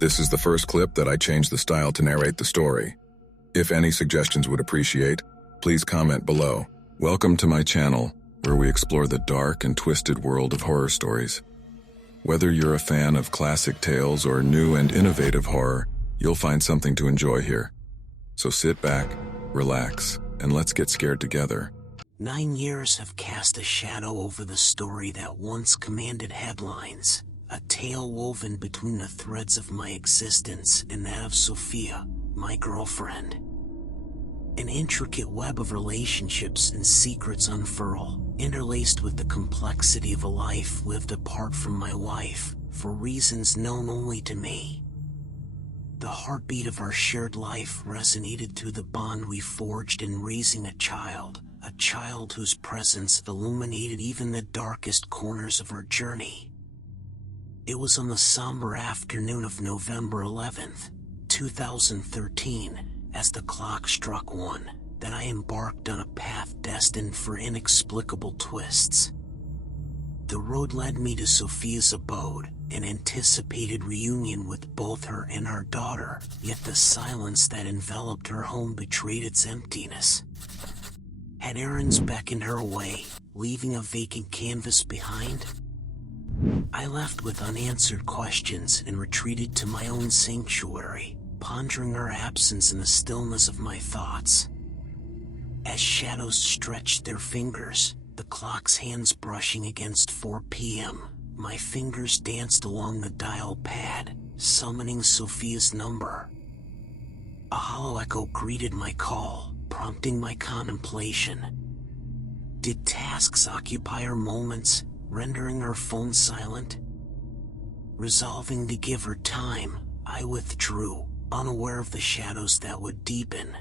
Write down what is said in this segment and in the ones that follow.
This is the first clip that I changed the style to narrate the story. If any suggestions would appreciate, please comment below. Welcome to my channel, where we explore the dark and twisted world of horror stories. Whether you're a fan of classic tales or new and innovative horror, you'll find something to enjoy here. So sit back, relax, and let's get scared together. 9 years have cast a shadow over the story that once commanded headlines, a tale woven between the threads of my existence and that of Sophia, my girlfriend. An intricate web of relationships and secrets unfurl, interlaced with the complexity of a life lived apart from my wife, for reasons known only to me. The heartbeat of our shared life resonated through the bond we forged in raising a child whose presence illuminated even the darkest corners of our journey. It was on the somber afternoon of November 11th, 2013, as the clock struck 1, that I embarked on a path destined for inexplicable twists. The road led me to Sophia's abode, an anticipated reunion with both her and our daughter, yet the silence that enveloped her home betrayed its emptiness. Had errands beckoned her away, leaving a vacant canvas behind? I left with unanswered questions and retreated to my own sanctuary, pondering her absence in the stillness of my thoughts. As shadows stretched their fingers, the clock's hands brushing against 4 p.m., my fingers danced along the dial pad, summoning Sophia's number. A hollow echo greeted my call, prompting my contemplation. Did tasks occupy her moments, rendering her phone silent? Resolving to give her time, I withdrew, unaware of the shadows that would deepen.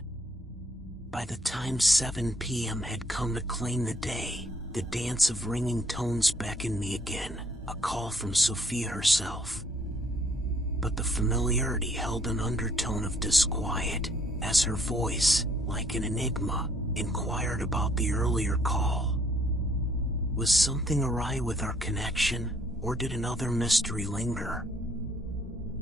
By the time 7 p.m. had come to claim the day, the dance of ringing tones beckoned me again, a call from Sophia herself. But the familiarity held an undertone of disquiet, as her voice, like an enigma, inquired about the earlier call. Was something awry with our connection, or did another mystery linger?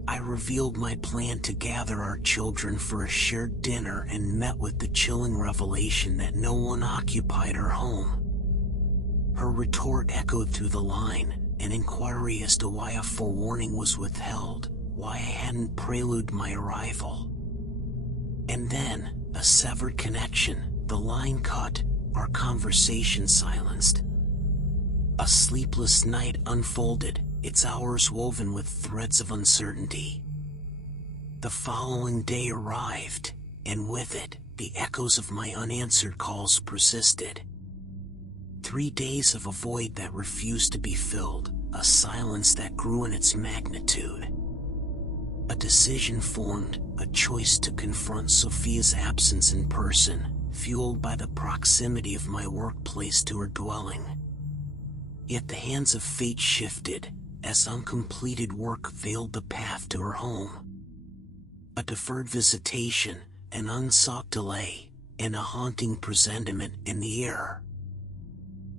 I revealed my plan to gather our children for a shared dinner and met with the chilling revelation that no one occupied her home. Her retort echoed through the line, an inquiry as to why a forewarning was withheld, why I hadn't preluded my arrival. And then, a severed connection, the line cut, our conversation silenced. A sleepless night unfolded, its hours woven with threads of uncertainty. The following day arrived, and with it, the echoes of my unanswered calls persisted. 3 days of a void that refused to be filled, a silence that grew in its magnitude. A decision formed, a choice to confront Sophia's absence in person, fueled by the proximity of my workplace to her dwelling. Yet the hands of fate shifted, as uncompleted work veiled the path to her home. A deferred visitation, an unsought delay, and a haunting presentiment in the air.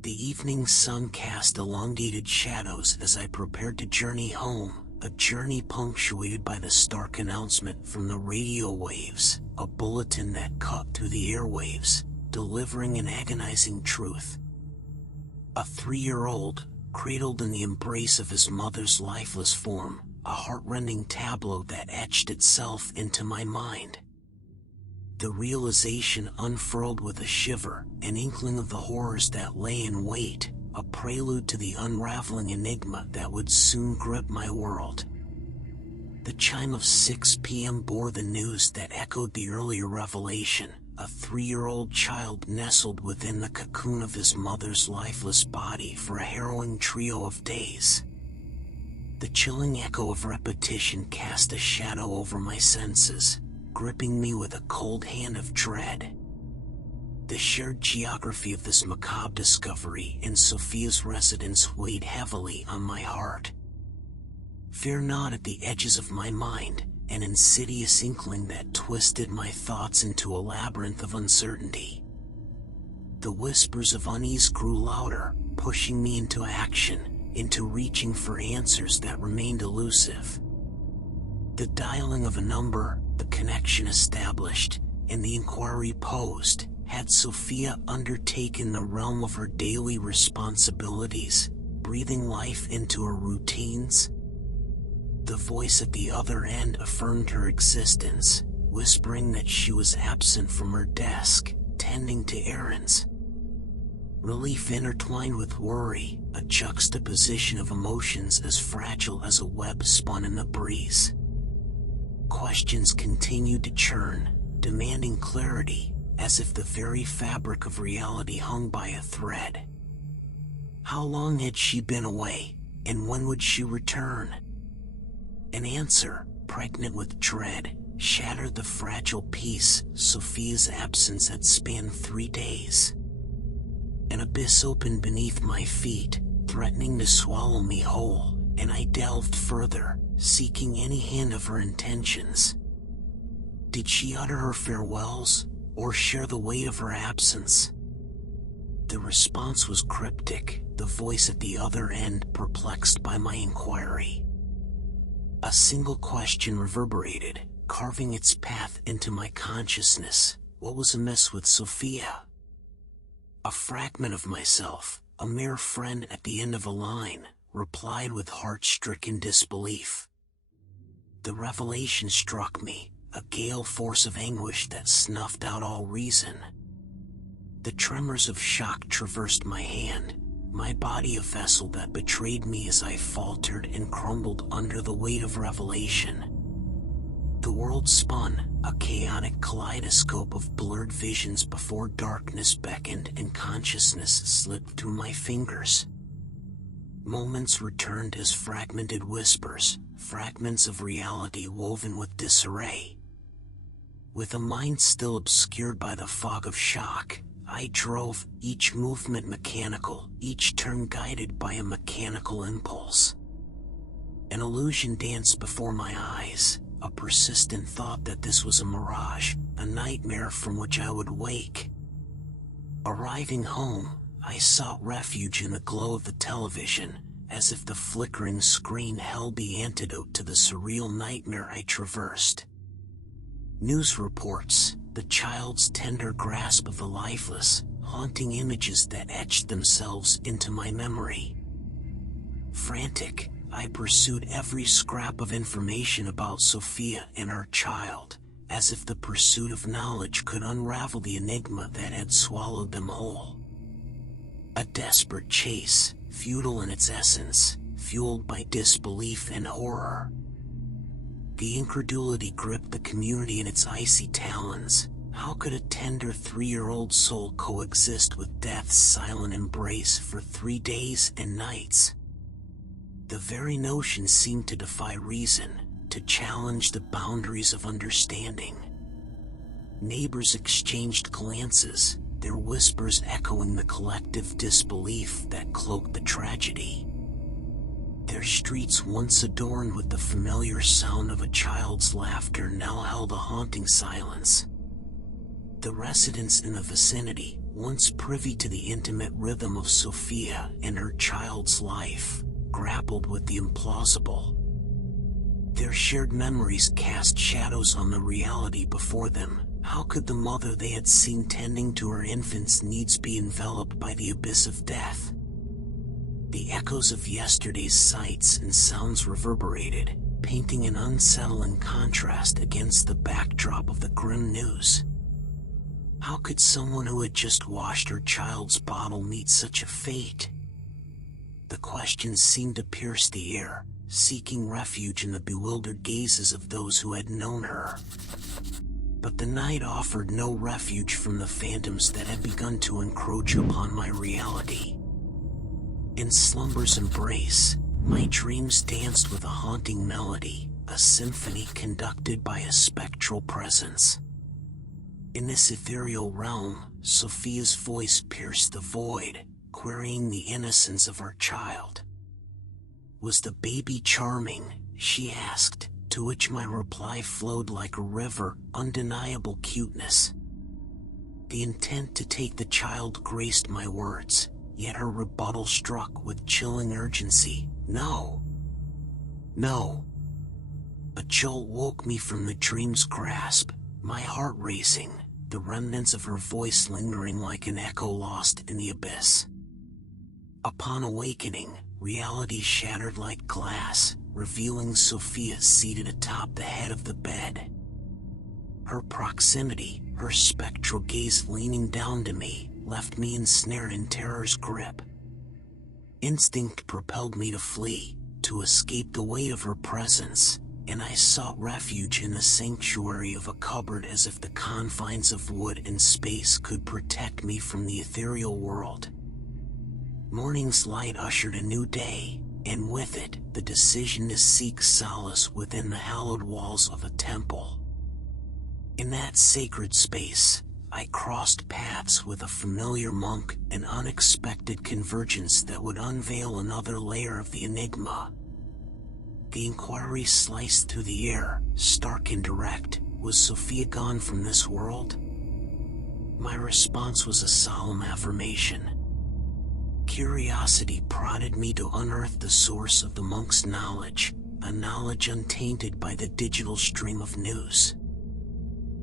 The evening sun cast elongated shadows as I prepared to journey home, a journey punctuated by the stark announcement from the radio waves, a bulletin that cut through the airwaves, delivering an agonizing truth. A 3-year-old, cradled in the embrace of his mother's lifeless form, a heart-rending tableau that etched itself into my mind. The realization unfurled with a shiver, an inkling of the horrors that lay in wait, a prelude to the unraveling enigma that would soon grip my world. The chime of 6 p.m. bore the news that echoed the earlier revelation, a 3-year-old child nestled within the cocoon of his mother's lifeless body for a harrowing trio of days. The chilling echo of repetition cast a shadow over my senses, gripping me with a cold hand of dread. The shared geography of this macabre discovery in Sophia's residence weighed heavily on my heart. Fear gnawed at the edges of my mind, an insidious inkling that twisted my thoughts into a labyrinth of uncertainty. The whispers of unease grew louder, pushing me into action, into reaching for answers that remained elusive. The dialing of a number, the connection established, and the inquiry posed. Had Sophia undertaken the realm of her daily responsibilities, breathing life into her routines? The voice at the other end affirmed her existence, whispering that she was absent from her desk, tending to errands. Relief intertwined with worry, a juxtaposition of emotions as fragile as a web spun in the breeze. Questions continued to churn, demanding clarity, as if the very fabric of reality hung by a thread. How long had she been away, and when would she return? An answer, pregnant with dread, shattered the fragile peace. Sophia's absence had spanned 3 days. An abyss opened beneath my feet, threatening to swallow me whole, and I delved further, seeking any hint of her intentions. Did she utter her farewells, or share the weight of her absence? The response was cryptic, the voice at the other end perplexed by my inquiry. A single question reverberated, carving its path into my consciousness. What was amiss with Sophia? A fragment of myself, a mere friend at the end of a line, replied with heart-stricken disbelief. The revelation struck me, a gale force of anguish that snuffed out all reason. The tremors of shock traversed my hand, my body a vessel that betrayed me as I faltered and crumbled under the weight of revelation. The world spun, a chaotic kaleidoscope of blurred visions before darkness beckoned and consciousness slipped through my fingers. Moments returned as fragmented whispers, fragments of reality woven with disarray. With a mind still obscured by the fog of shock, I drove, each movement mechanical, each turn guided by a mechanical impulse. An illusion danced before my eyes, a persistent thought that this was a mirage, a nightmare from which I would wake. Arriving home, I sought refuge in the glow of the television, as if the flickering screen held the antidote to the surreal nightmare I traversed. News reports, the child's tender grasp of the lifeless, haunting images that etched themselves into my memory. Frantic, I pursued every scrap of information about Sophia and our child, as if the pursuit of knowledge could unravel the enigma that had swallowed them whole. A desperate chase, futile in its essence, fueled by disbelief and horror. The incredulity gripped the community in its icy talons. How could a tender 3-year-old soul coexist with death's silent embrace for 3 days and nights? The very notion seemed to defy reason, to challenge the boundaries of understanding. Neighbors exchanged glances, their whispers echoing the collective disbelief that cloaked the tragedy. Their streets, once adorned with the familiar sound of a child's laughter, now held a haunting silence. The residents in the vicinity, once privy to the intimate rhythm of Sophia and her child's life, grappled with the implausible. Their shared memories cast shadows on the reality before them. How could the mother they had seen tending to her infant's needs be enveloped by the abyss of death? The echoes of yesterday's sights and sounds reverberated, painting an unsettling contrast against the backdrop of the grim news. How could someone who had just washed her child's bottle meet such a fate? The questions seemed to pierce the air, seeking refuge in the bewildered gazes of those who had known her. But the night offered no refuge from the phantoms that had begun to encroach upon my reality. In slumber's embrace, my dreams danced with a haunting melody, a symphony conducted by a spectral presence. In this ethereal realm, Sophia's voice pierced the void, querying the innocence of our child. Was the baby charming, she asked, to which my reply flowed like a river, undeniable cuteness. The intent to take the child graced my words, yet her rebuttal struck with chilling urgency. No. No. A jolt woke me from the dream's grasp, my heart racing, the remnants of her voice lingering like an echo lost in the abyss. Upon awakening, reality shattered like glass, revealing Sophia seated atop the head of the bed. Her proximity, her spectral gaze leaning down to me, left me ensnared in terror's grip. Instinct propelled me to flee, to escape the weight of her presence, and I sought refuge in the sanctuary of a cupboard as if the confines of wood and space could protect me from the ethereal world. Morning's light ushered a new day, and with it, the decision to seek solace within the hallowed walls of a temple. In that sacred space, I crossed paths with a familiar monk, an unexpected convergence that would unveil another layer of the enigma. The inquiry sliced through the air, stark and direct. Was Sophia gone from this world? My response was a solemn affirmation. Curiosity prodded me to unearth the source of the monk's knowledge, a knowledge untainted by the digital stream of news.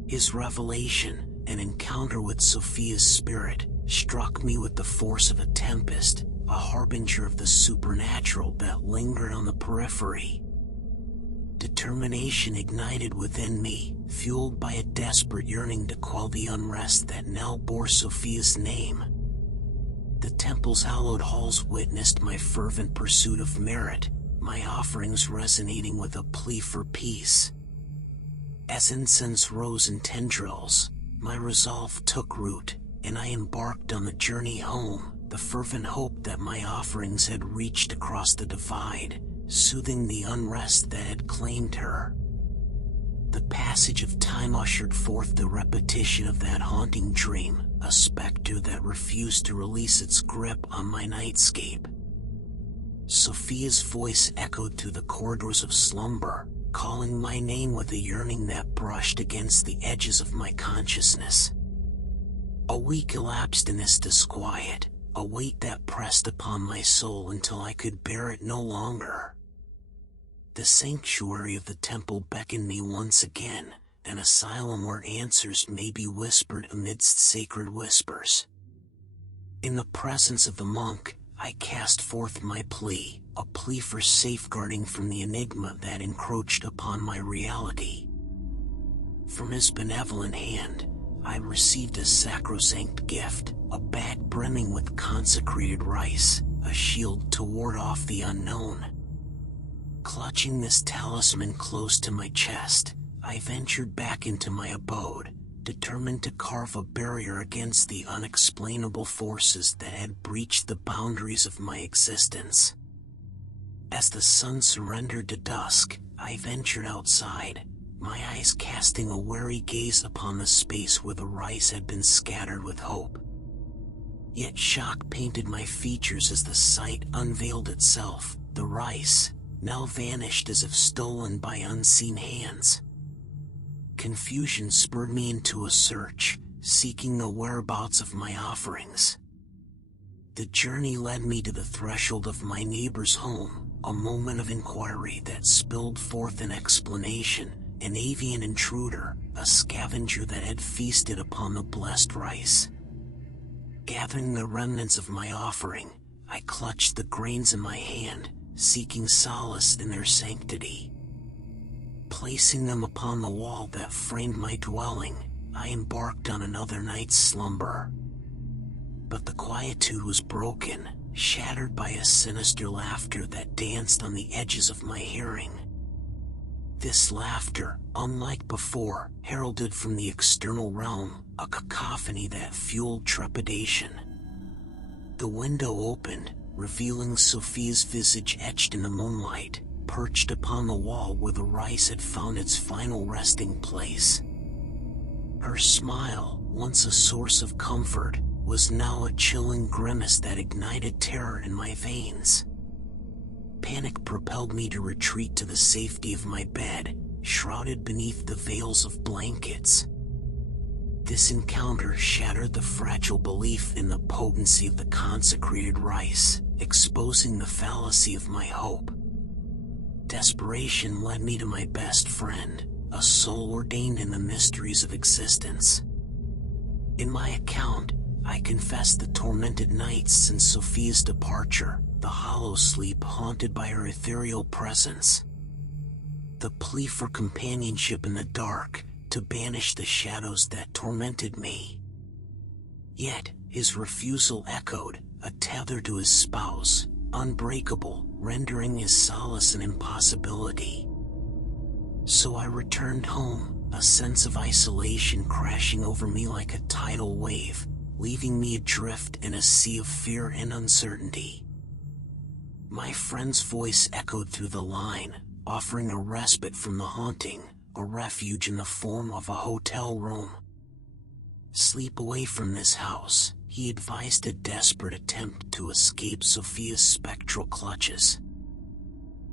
His revelation, an encounter with Sophia's spirit, struck me with the force of a tempest, a harbinger of the supernatural that lingered on the periphery. Determination ignited within me, fueled by a desperate yearning to quell the unrest that now bore Sophia's name. The temple's hallowed halls witnessed my fervent pursuit of merit, my offerings resonating with a plea for peace. As incense rose in tendrils, my resolve took root, and I embarked on the journey home, the fervent hope that my offerings had reached across the divide, soothing the unrest that had claimed her. The passage of time ushered forth the repetition of that haunting dream, a specter that refused to release its grip on my nightscape. Sophia's voice echoed through the corridors of slumber, calling my name with a yearning that brushed against the edges of my consciousness. A week elapsed in this disquiet, a weight that pressed upon my soul until I could bear it no longer. The sanctuary of the temple beckoned me once again, an asylum where answers may be whispered amidst sacred whispers. In the presence of the monk, I cast forth my plea, a plea for safeguarding from the enigma that encroached upon my reality. From his benevolent hand, I received a sacrosanct gift, a bag brimming with consecrated rice, a shield to ward off the unknown. Clutching this talisman close to my chest, I ventured back into my abode, determined to carve a barrier against the unexplainable forces that had breached the boundaries of my existence. As the sun surrendered to dusk, I ventured outside, my eyes casting a wary gaze upon the space where the rice had been scattered with hope. Yet shock painted my features as the sight unveiled itself, the rice, now vanished as if stolen by unseen hands. Confusion spurred me into a search, seeking the whereabouts of my offerings. The journey led me to the threshold of my neighbor's home, a moment of inquiry that spilled forth an explanation, an avian intruder, a scavenger that had feasted upon the blessed rice. Gathering the remnants of my offering, I clutched the grains in my hand, seeking solace in their sanctity. Placing them upon the wall that framed my dwelling, I embarked on another night's slumber. But the quietude was broken, shattered by a sinister laughter that danced on the edges of my hearing. This laughter, unlike before, heralded from the external realm, a cacophony that fueled trepidation. The window opened, revealing Sophia's visage etched in the moonlight, perched upon the wall where the rice had found its final resting place. Her smile, once a source of comfort, was now a chilling grimace that ignited terror in my veins. Panic propelled me to retreat to the safety of my bed, shrouded beneath the veils of blankets. This encounter shattered the fragile belief in the potency of the consecrated rice, exposing the fallacy of my hope. Desperation led me to my best friend, a soul ordained in the mysteries of existence. In my account, I confess the tormented nights since Sophia's departure, the hollow sleep haunted by her ethereal presence, the plea for companionship in the dark to banish the shadows that tormented me. Yet, his refusal echoed, a tether to his spouse, unbreakable, rendering his solace an impossibility. So I returned home, a sense of isolation crashing over me like a tidal wave, leaving me adrift in a sea of fear and uncertainty. My friend's voice echoed through the line, offering a respite from the haunting, a refuge in the form of a hotel room. Sleep away from this house, he advised, a desperate attempt to escape Sophia's spectral clutches.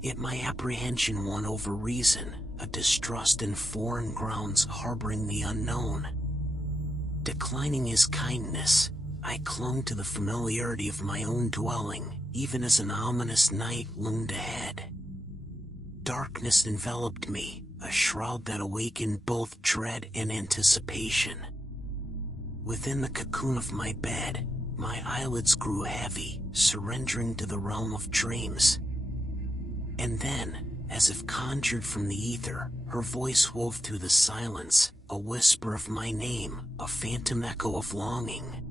Yet my apprehension won over reason, a distrust in foreign grounds harboring the unknown. Declining his kindness, I clung to the familiarity of my own dwelling, even as an ominous night loomed ahead. Darkness enveloped me, a shroud that awakened both dread and anticipation. Within the cocoon of my bed, my eyelids grew heavy, surrendering to the realm of dreams. And then, as if conjured from the ether, her voice wove through the silence, a whisper of my name, a phantom echo of longing.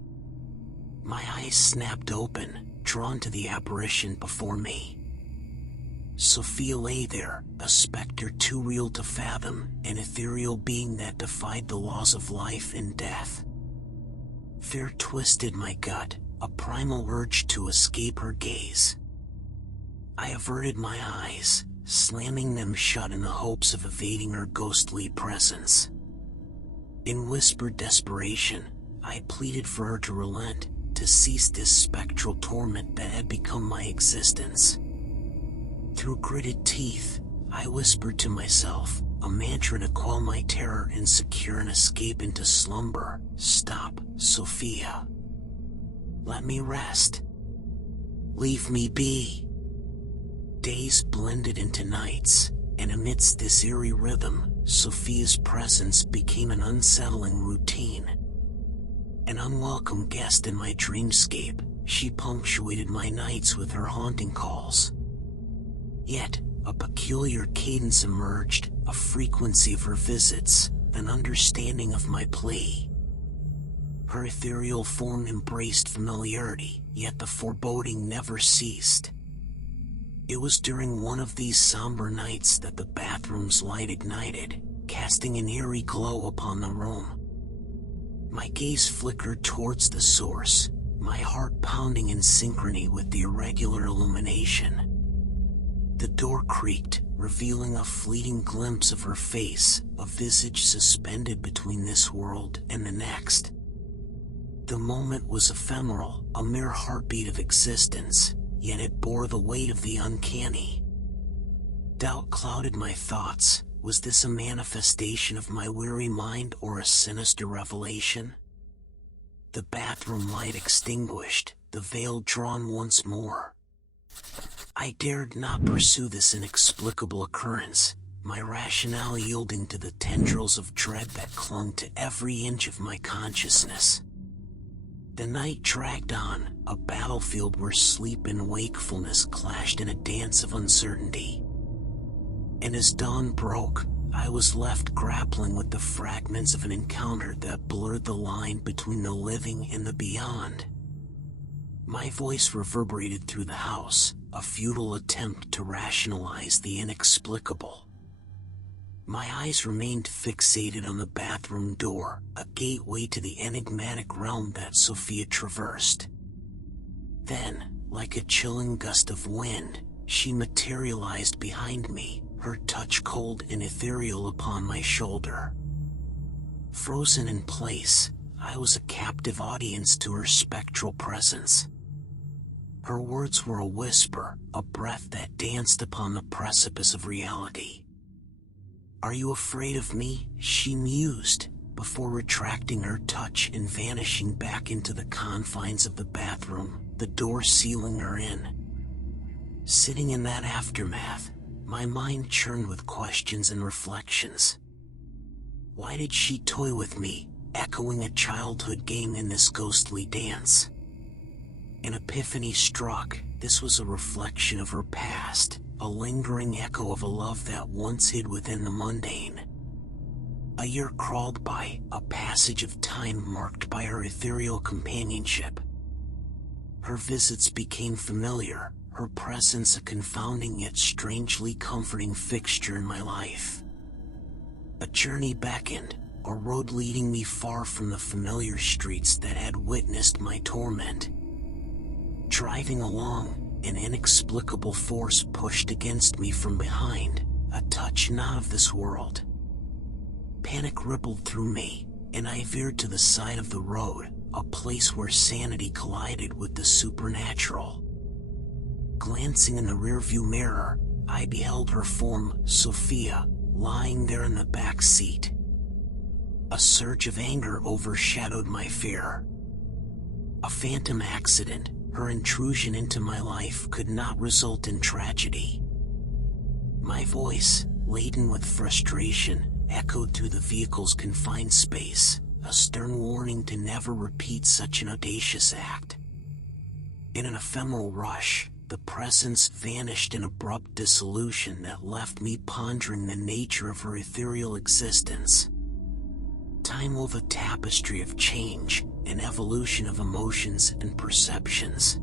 My eyes snapped open, drawn to the apparition before me. Sophia lay there, a specter too real to fathom, an ethereal being that defied the laws of life and death. Fear twisted my gut, a primal urge to escape her gaze. I averted my eyes, slamming them shut in the hopes of evading her ghostly presence. In whispered desperation, I pleaded for her to relent, to cease this spectral torment that had become my existence. Through gritted teeth, I whispered to myself, a mantra to quell my terror and secure an escape into slumber. Stop, Sophia. Let me rest. Leave me be. Days blended into nights, and amidst this eerie rhythm, Sophia's presence became an unsettling routine. An unwelcome guest in my dreamscape, she punctuated my nights with her haunting calls. Yet, a peculiar cadence emerged, a frequency of her visits, an understanding of my plea. Her ethereal form embraced familiarity, yet the foreboding never ceased. It was during one of these somber nights that the bathroom's light ignited, casting an eerie glow upon the room. My gaze flickered towards the source, my heart pounding in synchrony with the irregular illumination. The door creaked, revealing a fleeting glimpse of her face, a visage suspended between this world and the next. The moment was ephemeral, a mere heartbeat of existence, yet it bore the weight of the uncanny. Doubt clouded my thoughts. Was this a manifestation of my weary mind or a sinister revelation? The bathroom light extinguished, the veil drawn once more. I dared not pursue this inexplicable occurrence, my rationale yielding to the tendrils of dread that clung to every inch of my consciousness. The night dragged on, a battlefield where sleep and wakefulness clashed in a dance of uncertainty. And as dawn broke, I was left grappling with the fragments of an encounter that blurred the line between the living and the beyond. My voice reverberated through the house, a futile attempt to rationalize the inexplicable. My eyes remained fixated on the bathroom door, a gateway to the enigmatic realm that Sophia traversed. Then, like a chilling gust of wind, she materialized behind me, her touch cold and ethereal upon my shoulder. Frozen in place, I was a captive audience to her spectral presence. Her words were a whisper, a breath that danced upon the precipice of reality. "Are you afraid of me?" she mused, before retracting her touch and vanishing back into the confines of the bathroom, the door sealing her in. Sitting in that aftermath, my mind churned with questions and reflections. Why did she toy with me, echoing a childhood game in this ghostly dance? An epiphany struck. This was a reflection of her past, a lingering echo of a love that once hid within the mundane. A year crawled by, a passage of time marked by her ethereal companionship. Her visits became familiar, her presence a confounding yet strangely comforting fixture in my life. A journey beckoned, a road leading me far from the familiar streets that had witnessed my torment. Driving along, an inexplicable force pushed against me from behind, a touch not of this world. Panic rippled through me, and I veered to the side of the road, a place where sanity collided with the supernatural. Glancing in the rearview mirror, I beheld her form, Sophia, lying there in the back seat. A surge of anger overshadowed my fear. A phantom accident, her intrusion into my life could not result in tragedy. My voice, laden with frustration, echoed through the vehicle's confined space, a stern warning to never repeat such an audacious act. In an ephemeral rush, the presence vanished in abrupt dissolution that left me pondering the nature of her ethereal existence. Time wove a tapestry of change, an evolution of emotions and perceptions.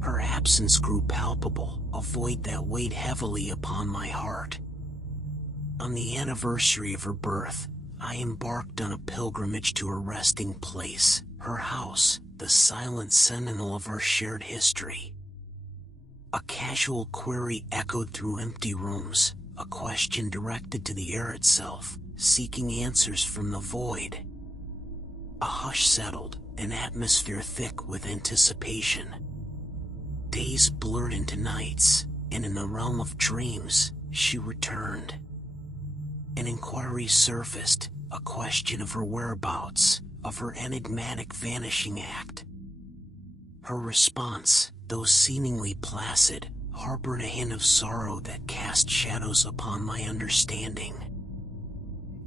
Her absence grew palpable, a void that weighed heavily upon my heart. On the anniversary of her birth, I embarked on a pilgrimage to her resting place, her house, the silent sentinel of our shared history. A casual query echoed through empty rooms, a question directed to the air itself, seeking answers from the void. A hush settled, an atmosphere thick with anticipation. Days blurred into nights, and in the realm of dreams, she returned. An inquiry surfaced, a question of her whereabouts, of her enigmatic vanishing act. Her response, though seemingly placid, harbored a hint of sorrow that cast shadows upon my understanding.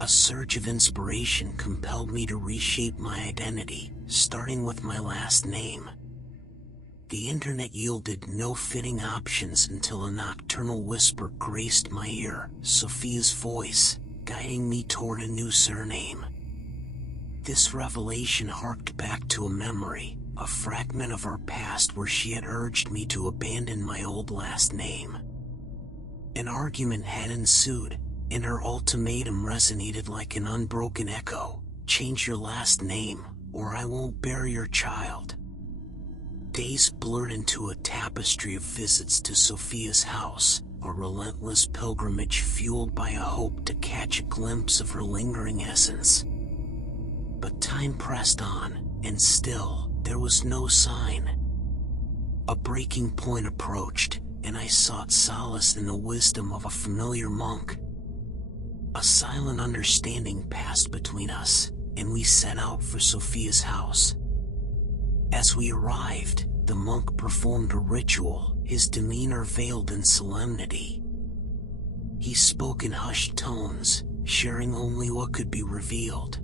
A surge of inspiration compelled me to reshape my identity, starting with my last name. The internet yielded no fitting options until a nocturnal whisper graced my ear, Sophia's voice, guiding me toward a new surname. This revelation harked back to a memory, a fragment of our past where she had urged me to abandon my old last name. An argument had ensued, and her ultimatum resonated like an unbroken echo: change your last name, or I won't bear your child. Days blurred into a tapestry of visits to Sophia's house, a relentless pilgrimage fueled by a hope to catch a glimpse of her lingering essence. But time pressed on, and still, there was no sign. A breaking point approached, and I sought solace in the wisdom of a familiar monk. A silent understanding passed between us, and we set out for Sophia's house. As we arrived, the monk performed a ritual, his demeanor veiled in solemnity. He spoke in hushed tones, sharing only what could be revealed.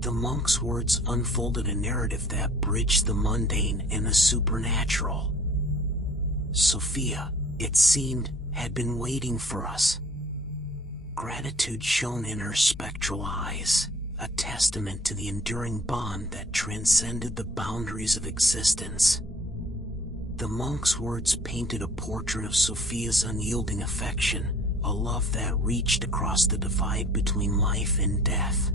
The monk's words unfolded a narrative that bridged the mundane and the supernatural. Sophia, it seemed, had been waiting for us. Gratitude shone in her spectral eyes, a testament to the enduring bond that transcended the boundaries of existence. The monk's words painted a portrait of Sophia's unyielding affection, a love that reached across the divide between life and death.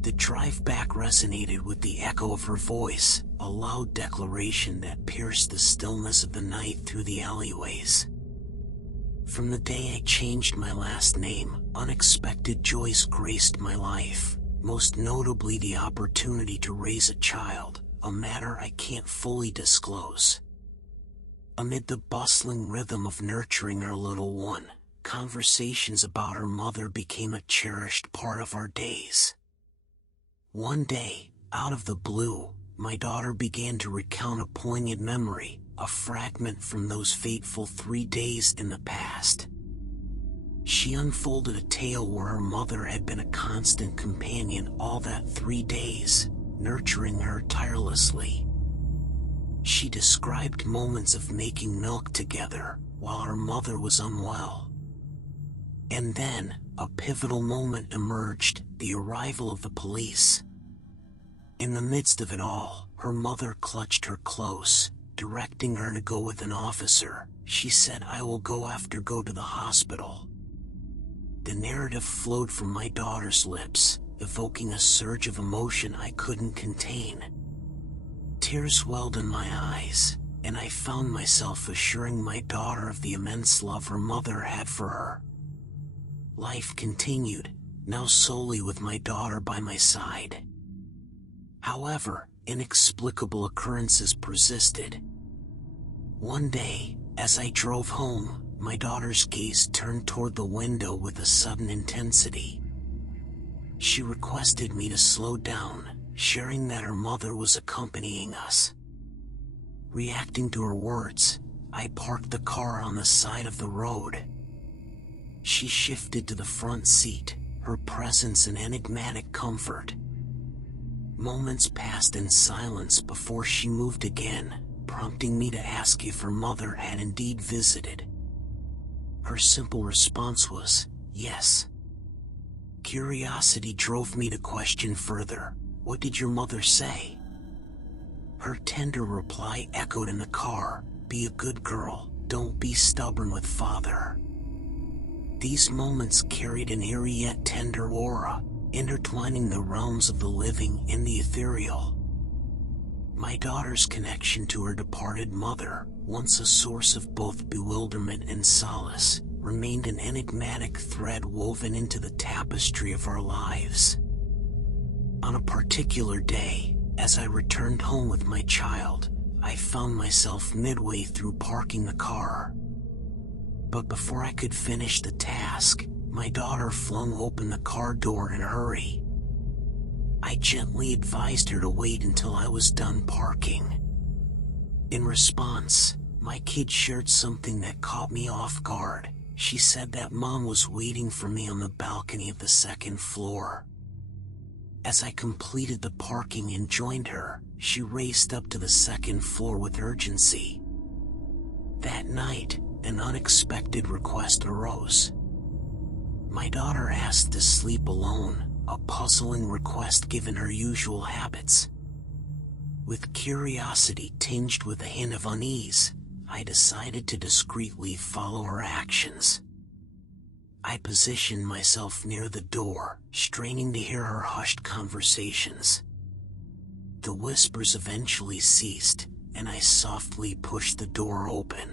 The drive back resonated with the echo of her voice, a loud declaration that pierced the stillness of the night through the alleyways. From the day I changed my last name, unexpected joys graced my life, most notably the opportunity to raise a child, a matter I can't fully disclose. Amid the bustling rhythm of nurturing our little one, conversations about her mother became a cherished part of our days. One day, out of the blue, my daughter began to recount a poignant memory, a fragment from those fateful 3 days in the past. She unfolded a tale where her mother had been a constant companion all that 3 days, nurturing her tirelessly. She described moments of making milk together while her mother was unwell. And then, a pivotal moment emerged, the arrival of the police. In the midst of it all, her mother clutched her close, directing her to go with an officer. She said, "I will go to the hospital." The narrative flowed from my daughter's lips, evoking a surge of emotion I couldn't contain. Tears welled in my eyes, and I found myself assuring my daughter of the immense love her mother had for her. Life continued, now solely with my daughter by my side. However, inexplicable occurrences persisted. One day, as I drove home, my daughter's gaze turned toward the window with a sudden intensity. She requested me to slow down, sharing that her mother was accompanying us. Reacting to her words, I parked the car on the side of the road. She shifted to the front seat, her presence an enigmatic comfort. Moments passed in silence before she moved again, prompting me to ask if her mother had indeed visited. Her simple response was, "Yes." Curiosity drove me to question further, "What did your mother say?" Her tender reply echoed in the car, "Be a good girl, don't be stubborn with father." These moments carried an eerie yet tender aura, intertwining the realms of the living and the ethereal. My daughter's connection to her departed mother, once a source of both bewilderment and solace, remained an enigmatic thread woven into the tapestry of our lives. On a particular day, as I returned home with my child, I found myself midway through parking the car. But before I could finish the task, my daughter flung open the car door in a hurry. I gently advised her to wait until I was done parking. In response, my kid shared something that caught me off guard. She said that Mom was waiting for me on the balcony of the second floor. As I completed the parking and joined her, she raced up to the second floor with urgency. That night, an unexpected request arose. My daughter asked to sleep alone, a puzzling request given her usual habits. With curiosity tinged with a hint of unease, I decided to discreetly follow her actions. I positioned myself near the door, straining to hear her hushed conversations. The whispers eventually ceased, and I softly pushed the door open.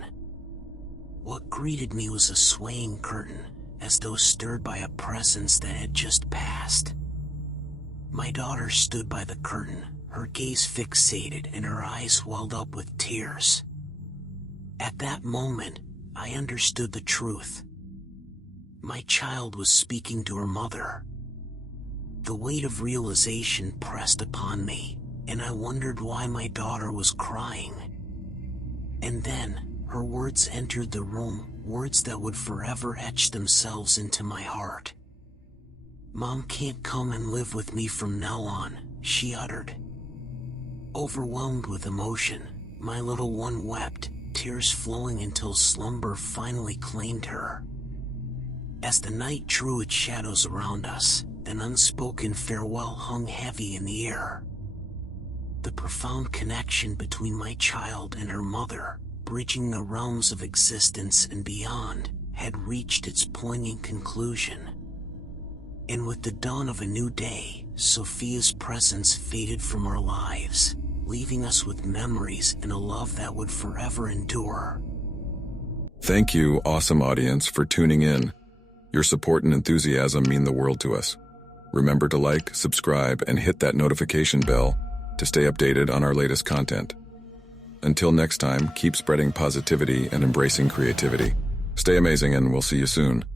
What greeted me was a swaying curtain, as though stirred by a presence that had just passed. My daughter stood by the curtain, her gaze fixated and her eyes welled up with tears. At that moment, I understood the truth. My child was speaking to her mother. The weight of realization pressed upon me, and I wondered why my daughter was crying. And then, her words entered the room, words that would forever etch themselves into my heart. "Mom can't come and live with me from now on," she uttered. Overwhelmed with emotion, my little one wept, tears flowing until slumber finally claimed her. As the night drew its shadows around us, an unspoken farewell hung heavy in the air. The profound connection between my child and her mother, bridging the realms of existence and beyond, had reached its poignant conclusion. And with the dawn of a new day, Sophia's presence faded from our lives, leaving us with memories and a love that would forever endure. Thank you, awesome audience, for tuning in. Your support and enthusiasm mean the world to us. Remember to like, subscribe, and hit that notification bell to stay updated on our latest content. Until next time, keep spreading positivity and embracing creativity. Stay amazing, and we'll see you soon.